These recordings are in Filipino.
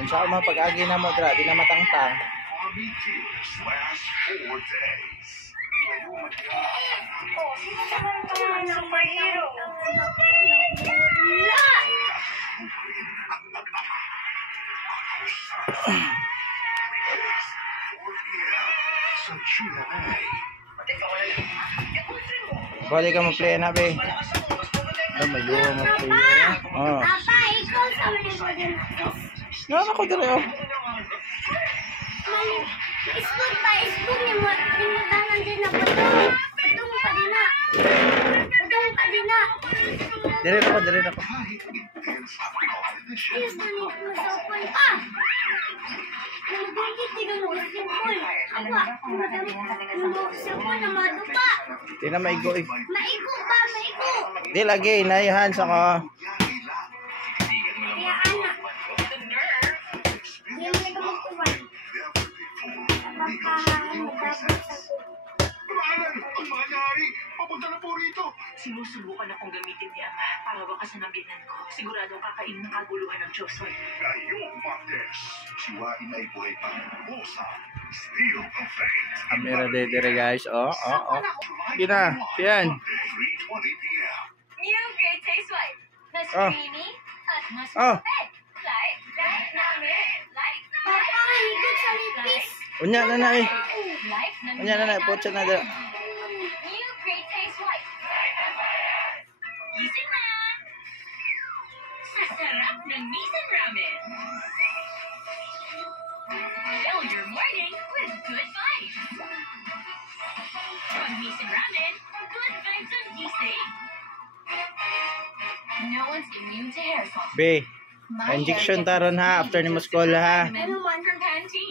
Kung saan mga pag-agi na mo, dra, di na matangtang. Balik ka mo play na, be. Mayo mo play. Oh. Papa, ikaw sa mga Nana ko dire oh. Ispod pa, ispod ni mo danan din na putong. Putong pa din na. Putong pa din na. Dire na ko, dire na ko. Ayos na ni masopon pa. Nagdikit di ka mag-sipon. Awa, mag-sipon na madupa. Di na maigo eh. Maigo pa, maigo. Di lagi, naihan sa ko. Kaya anak. Hindi mo nagkamagkuhan. Ang mangyari! Papunta na po rito! Sinusubukan akong gamitin ni Ama para bakasan ang binan ko. Siguradong kakain ng kaguluhan ng Diyosoy. Ngayong Martes, siwain ay buhay pa. Bosa, Steel of Fate. Camera dire guys. Oh. Gina, yan. 3:20 p.m. New Great Taste White. Mas Oh. creamy at mas Oh. perfect. Like namin. Like Papa, higit sa lipis. Unya na na eh. Like Unya na na, putsa na dira. New Great Taste White. Gising na! Sa sarap ng Nissan Ramen. Fill your morning with good vibes. From Nissan Ramen, good vibes of gising. No one's immune to hair fall. Be, injection taron ha after ni mo school ha.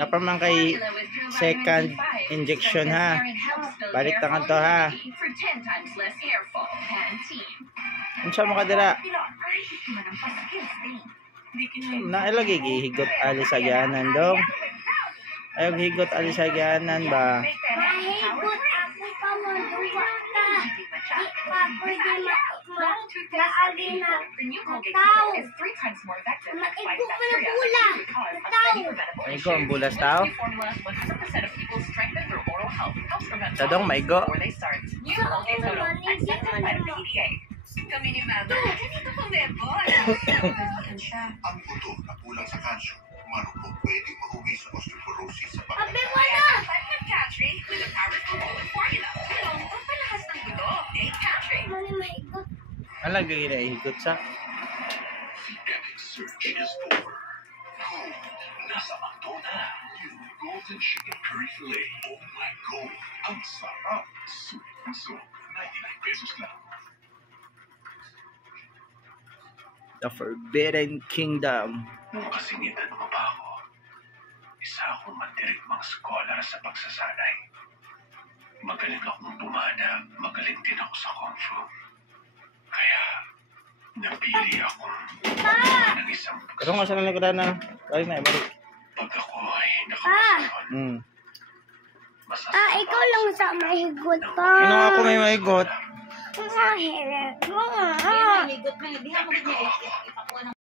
Napaman kay second injection ha. Balik tangan to ha. For 10 times less hair fall. Pantene. Unsa mo ka dira? Ay, manampal sa kill stain. Nailagay gihigot ali sa gyanan dong. Ayaw higot ali sa gyanan ba? Mahigot ako pa mo duwa ka. Di pa pwede maagi na The new Colgate tao. Total is 3 times more effective at Maigo fighting pa na bacteria pula. that could cause Tao. many preventable Maigo issues. ang bulas This tao. new formula, 100% of people strengthen their oral health, helps prevent Tadong problems maigo. before they start. New Colgate Total, accepted by the PDA. Kami ni Mama, ganito kong nebon. Ang buto na kulang sa calcium, marupok pwedeng mauwi sa osteoporosis sa Abe, pagkakas. wala. Vitamin Catry with a powerful golden formula. Tulong pampalakas ng gulo. Take Catry. Mali mahigot. Alagay na higot sa. The epic search is over. Gold, nasa McDo na. New Golden Chicken Curry Filet. Oh my God! Ang sarap! Sulit-puso. 99 pesos lang. The Forbidden Kingdom. Makasingitan mo ba ako? Isa akong mandirigmang scholar sa pagsasanay. Magaling akong bumana, magaling din ako sa Kung Fu. Kaya, napili akong ng isang Pero nga sa nalikuran na. Balik na, balik. pag ako ay nakapasyon. Ikaw lang sa mahigot pa. Ano nga ako may maigot? Mahigot. Ligot na, hindi ako